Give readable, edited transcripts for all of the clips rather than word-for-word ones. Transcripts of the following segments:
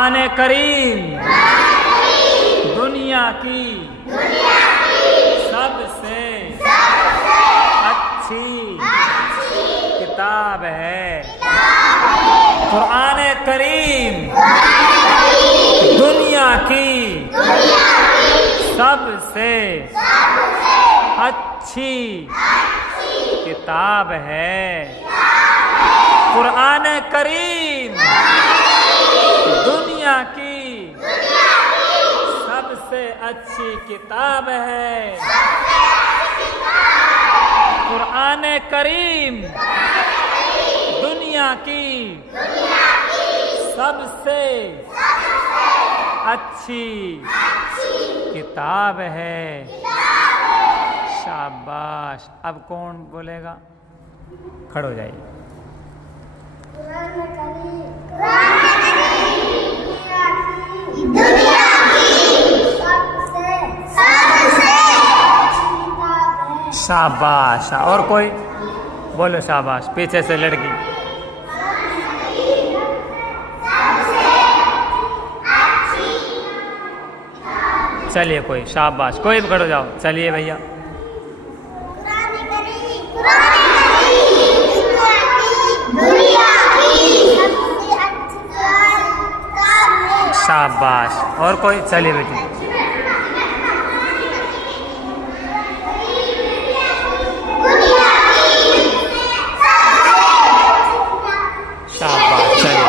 कुरान करीम दुनिया की सबसे अच्छी किताब है। कुरान करीम दुनिया की सबसे अच्छी किताब है। कुरान करीम दुनिया की सबसे अच्छी किताब है। कुरान करीम दुनिया की सबसे अच्छी किताब है। शाबाश। अब कौन बोलेगा? खड़े हो जाइए। शाबाश। और कोई बोलो शाबाश। पीछे से लड़की। चलिए कोई शाबाश। कोई भी खड़ो जाओ। चलिए भैया। शाबाश। और कोई? चलिए बेटी। शाबाश। चलिए।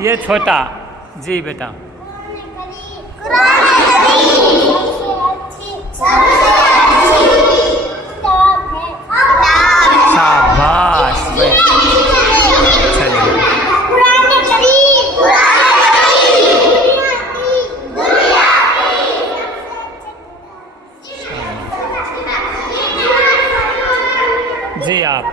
ये छोटा जी बेटा। शाबाश। चलिए। जी आप।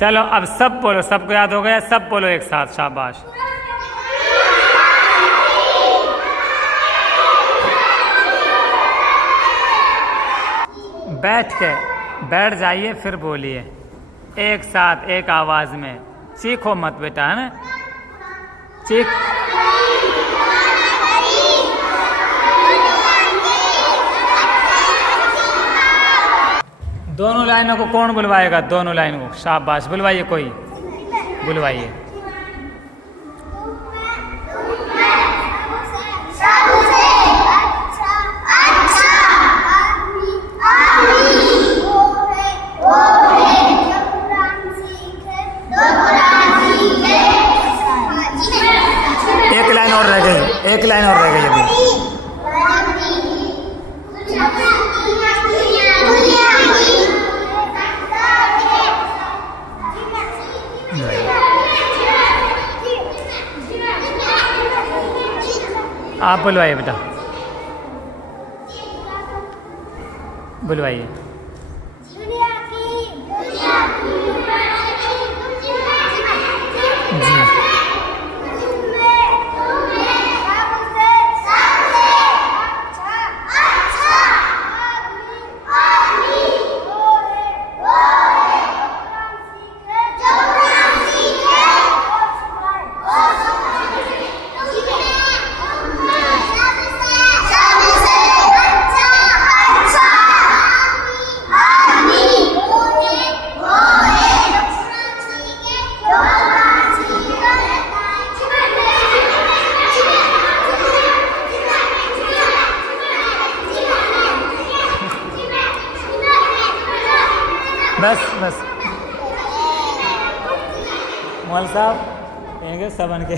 चलो अब सब बोलो। सबको याद हो गया? सब बोलो एक साथ। शाबाश। बैठ जाइए फिर बोलिए एक साथ एक आवाज में। चीखो मत बेटा, है ना? चीख। दोनों लाइनों को कौन बुलवाएगा? दोनों लाइनों को। शाबाश। बुलवाइए। कोई बुलवाइए। एक लाइन और रह गई। एक लाइन और रह गई अभी। आप बुलवाइए बेटा। बुलवाइए। बस बस। मौल साहब कहेंगे सबन के।